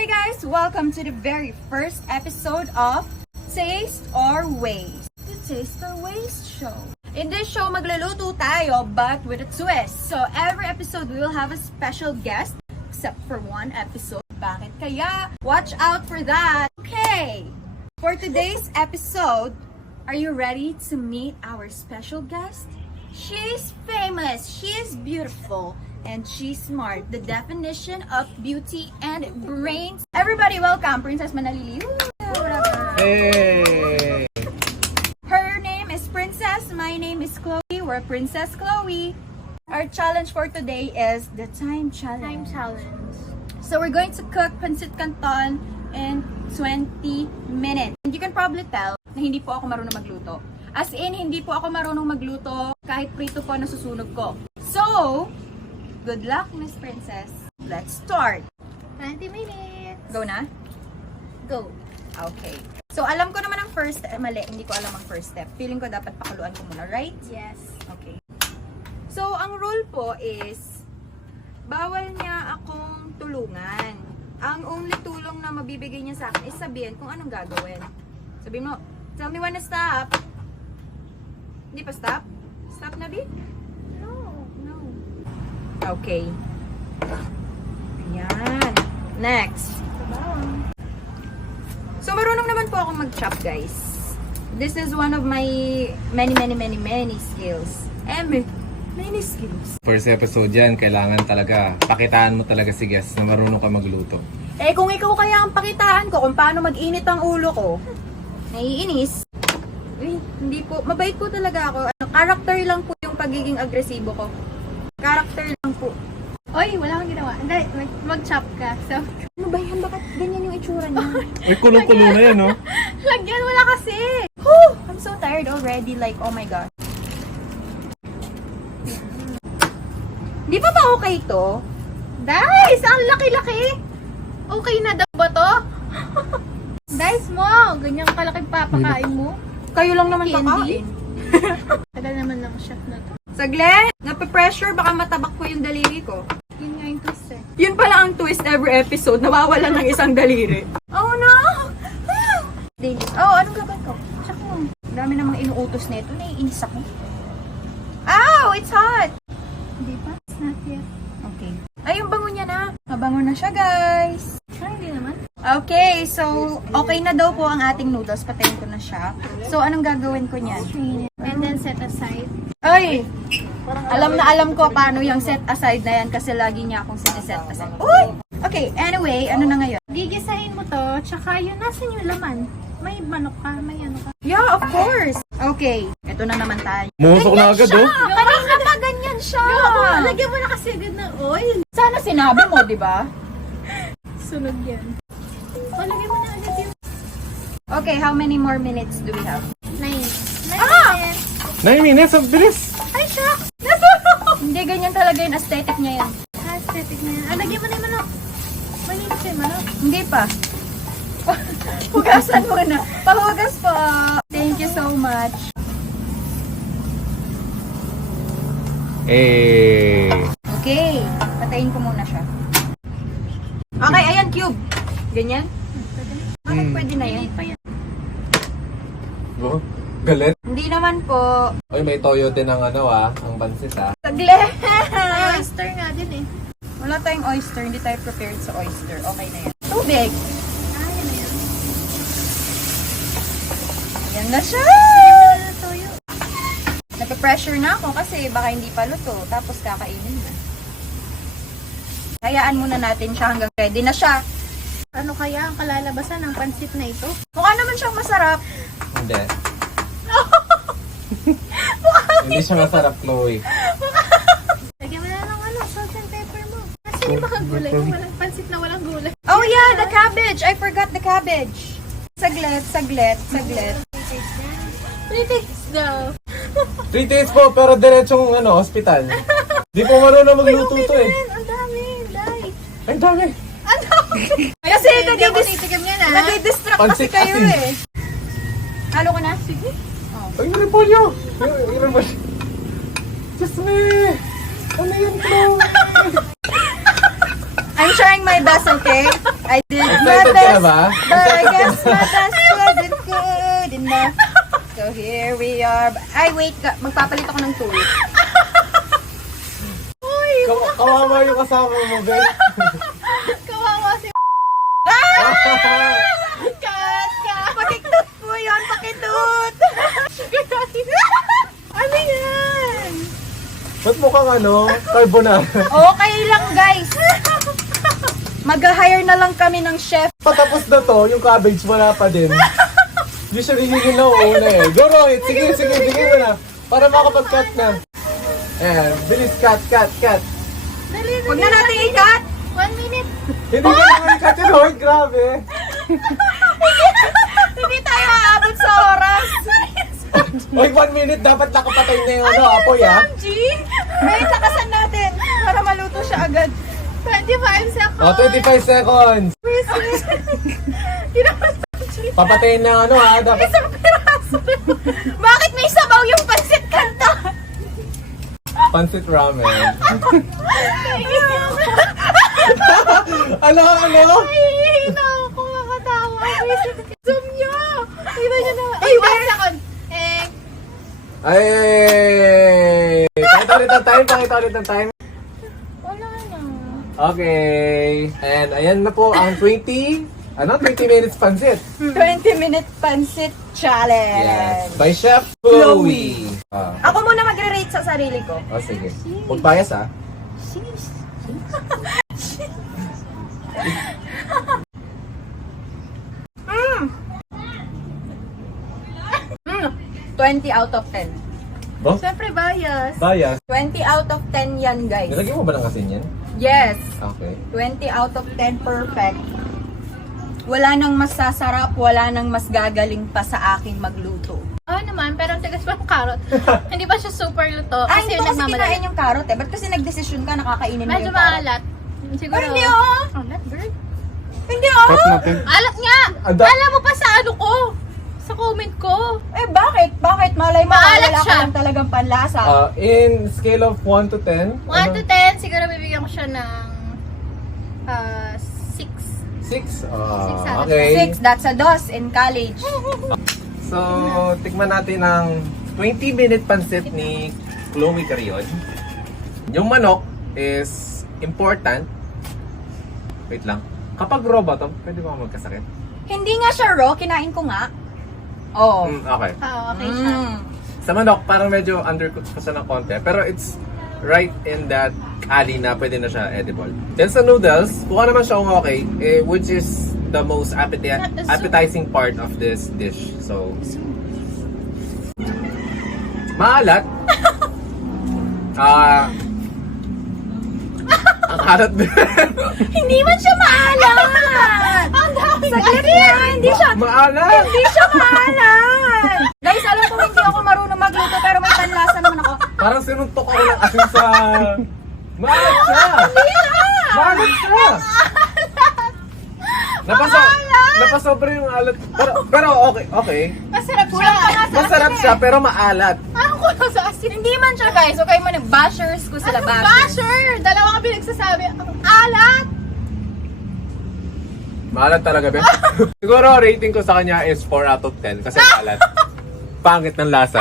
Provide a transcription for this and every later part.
Hi guys! Welcome to the very first episode of Taste or Waste, the Taste or Waste show. In this show, magluluto tayo but with a twist. So every episode, we will have a special guest except for one episode. Bakit kaya? Watch out for that! Okay! For today's episode, are you ready to meet our special guest? She's famous, she's beautiful, and she's smart. The definition of beauty and brains. Everybody welcome Princess Manalili. Hey! Her name is Princess, my name is Chloe. We're Princess Chloe. Our challenge for today is the time challenge. So we're going to cook pancit canton in 20 minutes. And you can probably tell na hindi po ako marunong magluto. As in, hindi po ako marunong magluto kahit prito po nasusunog ko. So, good luck, Miss Princess. Let's start. 20 minutes. Go na? Go. Okay. So, alam ko naman ang first, mali, hindi ko alam ang first step. Feeling ko dapat pakuluan ko muna, right? Yes. Okay. So, ang rule po is, bawal niya akong tulungan. Ang only tulong na mabibigay niya sa akin is sabihin kung anong gagawin. Sabihin mo, tell me when to stop. Hindi pa stop? Stop na, B? No. Okay. Ayan. Next. So, marunong naman po akong mag-chop, guys. This is one of my many skills. Many skills. First episode yan, kailangan talaga, pakitaan mo talaga si guest na marunong ka magluto. Eh, kung ikaw kaya ang pakitaan ko kung paano mag-init ang ulo ko, naiinis. Uy, hindi po. Mabait po talaga ako. Character lang po yung pagiging agresibo ko. Character lang po. Oy, wala kang ginawa. Hindi, mag-chop ka. So, Ano ba yan? Bakit ganyan yung itsura niya? Ay, kulong-kulo na yan, no? lagyan mo na kasi. Whew! I'm so tired already. Like, oh my God. Di ba ba okay to? Dice, ang laki-laki. Okay na daw ba to? Dice mo, ganyan kalaki papakain mo. Kayo lang naman Candy? kakain. Tagal naman ng chef na to. Saglit! Nape-pressure, baka matabak po yung daliri ko. Yun nga yung twist eh. Yun pala ang twist every episode. Nawawala ng isang daliri. Oh no! Dailies. Oh, anong gagawin ko? Tsaka mo. Dami namang inuutos na ito. Naiinis ako. Ow! It's hot! Hindi pa? It's not yet. Okay. Ay, yung bango niya na. Mabango na siya, guys. Ay, hindi naman. Okay, so okay na daw po ang ating noodles. Patayin ko na siya. So, anong gagawin ko niyan? And then set aside. Ay! Alam ko paano yung set aside na yan kasi lagi niya akong set aside. Uy! Okay, anyway, ano na ngayon? Gigisahin mo to, tsaka yun, nasan yung laman? May manok ka, may ano ka. Yeah, of course! Okay, ito na naman tayo. Musok na agad, oh. Kanina pa ganyan siya! Lagyan mo na kasi agad ng oil. Sana sinabi mo, di ba? Sunog yan. O, lagyan mo na agad yung Okay, how many more minutes do we have? 9. Ah! 9 minutes, ang bilis. Ay, shucks! Hindi, ganyan talaga yung aesthetic niya yan. Aesthetic na yan. Lagyan mo na yung manok. Malinis yung manok. Hindi pa. Hugasan mo na. Pahugas po. Thank you so much. Eh. Okay, patayin ko muna siya. Okay, ayan, cube. Ganyan? Bakit pwede na yan? Oh, galit. Hindi naman po. Oy, may toyo din ang ang pansit, Saglit! May oyster nga din eh. Wala tayong oyster. Hindi tayo prepared sa oyster. Okay na yan. Tubig. Yan na yan. Yan na siya! Ano toyo? Nape-pressure na ako kasi baka hindi pa luto. Tapos kakainin na. Hayaan muna natin siya hanggang ready na siya. Ano kaya ang kalalabasan ng pansit na ito? Mukha naman siyang masarap. Hindi. Hindi siya masarap, Chloe. Lagyan mo na ng salt and pepper mo. Kasi yung mga gulay, yung walang pansit na walang gulay. Oh yeah, the cabbage! I forgot the cabbage. Saglit. 3 takes daw. 3 days po, pero diretsong hospital. Di po marunong magluto to eh. Ang dami, dai. Ay, dami. Kasi Hindi ako titikim yan ah. nadidistract kasi Pansit kayo asin. eh. Halo ko na? Sige. Ay, yung repolyo. Yung repolyo. Diyos me. Ano yan, Chloe? I'm trying my best, okay? I did Excited ka na ba? But I guess my best wasn't good enough. So here we are. Ay, wait. Magpapalit ako ng tool. Kawawa yung kasama mo, Ben. Kawawa si Kat! Pakitut po yun. Pakitut. Ano yan? Ba't mukhang carbonara? Okay lang, guys. Mag-hire na lang kami ng chef. Patapos na to, yung cabbage wala pa din. Usually yun na una eh. Go Rohit, sige mo na. Para makapag-cut na. Ayan, bilis cut. Dali. Huwag na natin i-cut. 1 minute. Hindi ka naman cut yun, Rohit, grabe. Hindi tayo aabot sa oras. Oy, 1 minute, dapat nakapatay na yung apoy ah. G? Wait, lakasan natin. Para maluto siya agad. 25 seconds. O, 25 seconds. Papatayin na dapat. Isang piraso. Bakit may sabaw yung pansit kanta? Pancit ramen. Ano? Hihina ako, makatawa. Zoom nyo. Kita nyo na. Ay, 1 second. Ay! Pakita ulit ng time. Wala na. Okay. And ayan na po ang 20 minutes pancit. 20-minute pansit challenge. Yes. By Chef Chloe. Ako muna magre-rate sa sarili ko. Sige. Huwag bias Sis. 20 out of 10. Oh? Siyempre, bias. Bias? 20 out of 10 yan, guys. Nilagyan mo ba ng asin yan? Yes. Okay. 20 out of 10 perfect. Wala nang mas sasarap, wala nang mas gagaling pa sa akin magluto. Oo naman, pero ang tigas pa ng carrot. Hindi pa siya super luto. Ay, hindi ko kasi nagmamadali. kinain yung carrot eh. Ba't kasi nagdesisyon ka nakakainin mo Medyo yung carrot? maalat. Siguro. Ay, hindi oh! Alat, girl. Hindi oh! natin. Alat nga! Anda- Alam mo pa sa ano ko? Sa comment ko. Eh, bakit? Bakit? Malay mo, Maalat wala ka siya. lang talagang panlasa. In scale of 1 to 10? 1 to 10, siguro bibigyan ko siya ng 6. 6? out of Okay. 6, that's a dos in college. So, tikman natin ang 20-minute pancit ni Chloe Carrion. Yung manok is important. Wait lang. Kapag raw ba ito, pwede ba magkasakit? Hindi nga siya raw, kinain ko nga. Oo. Okay. Okay siya. Sa manok, parang medyo undercooked pa siya ng konti. Pero it's right in that alley na pwede na siya edible. Then sa noodles, kuha naman siya kung okay, which is the most appetizing part of this dish. So, maalat. Ang alat din. Hindi man siya maalat! Ang dami Saglit na, hindi siya Maalat! Hindi siya maalat! Guys, alam ko hindi ako marunong magluto pero may panlasa naman ako. Parang sinuntok ako ng asin sa... Maalat siya! Maalat siya! Napasobra yung alat. Pero okay. Masarap siya. Masarap siya pero maalat. Ano ko na sa asin? Hindi man siya guys, okay man bashers ko sila Ano bashers. basher? Dalawa kami nagsasabi. Ang alat! Maalat talaga, Ben. Siguro rating ko sa kanya is 4 out of 10 kasi maalat. Pangit ng lasa.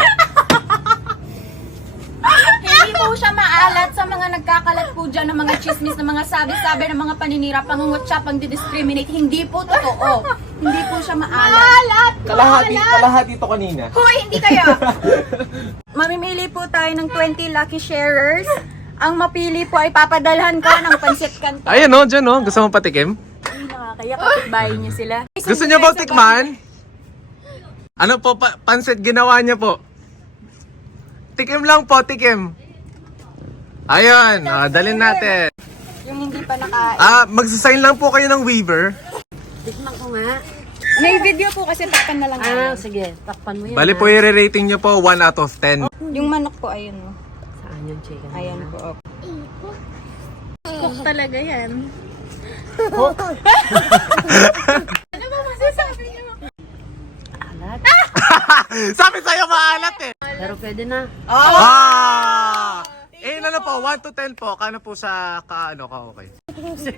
Hindi po siya maalat sa mga nagkakalat po dyan ng mga chismis, ng mga sabi-sabi, ng mga paninira, pangungutya, pang-discriminate. Hindi po totoo. Hindi po siya maalat. Alat! Kalahati to kanina. Hoy, hindi kaya! Mamimili po tayo ng 20 lucky sharers. Ang mapili po ay papadalhan ko ng pansit canton. Ayan o, dyan o. Gusto mo patikim? Ay, nakakaya kapitbahay niyo sila. Gusto niyo po tikman? Ano po, pansit ginawa niya po? Tikim lang po, tikim. Ayun, dalhin natin. Yung hindi pa nakain. Magsasign lang po kayo ng Weaver. Tikman ko nga. May video po kasi takpan na lang. Sige. Takpan mo yan. Bali po i-rating niyo po 1 out of 10. Yung manok po, ayun. Oh. Saan yung chicken? Ayan po. Cook talaga yan. Ano ba masasabi niyo? Alat. Sabi sa'yo maalat eh. Pero pwede na. Ano po, 1 to 10 po. Kano po sa ka okay? 6.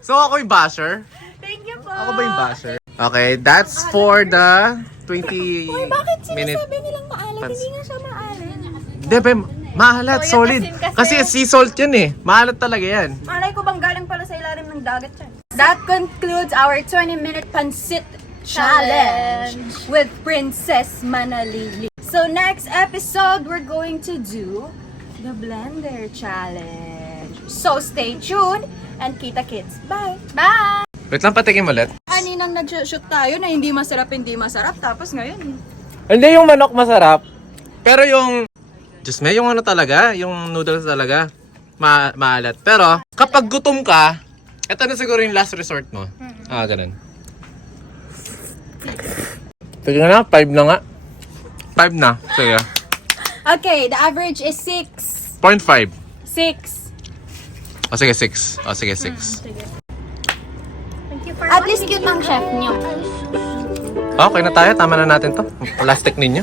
So ako yung basher? Thank you po. Ako ba yung basher? Okay, that's for the 20 Bakit minute. sinasabi nilang maalat? Pans- Hindi nga siya maalat. Hindi, maalat, Soya solid. asin kasi. Kasi sea salt yan eh. Maalat talaga yan. Malay ko bang galing pala sa ilalim ng dagat yan. That concludes our 20-minute pancit challenge with Princess Manalili. So next episode, we're going to do the blender challenge. So stay tuned and kita kids. Bye! Bye! Wait lang, patikim ulit. Kaninang nag-shoot tayo na hindi masarap, tapos ngayon. Hindi yung manok masarap. Pero yung... Just may yung ano talaga, yung noodles talaga. Maalat. Pero kapag gutom ka, ito na siguro yung last resort mo. Ganun. Sige na, 5 na nga. 5 na. Sige. Okay, the average is 6. 0.5. 6. O sige, 6. O sige, 6. At least cute ang chef niyo. Okay na tayo. Tama na natin to. Plastic ninyo.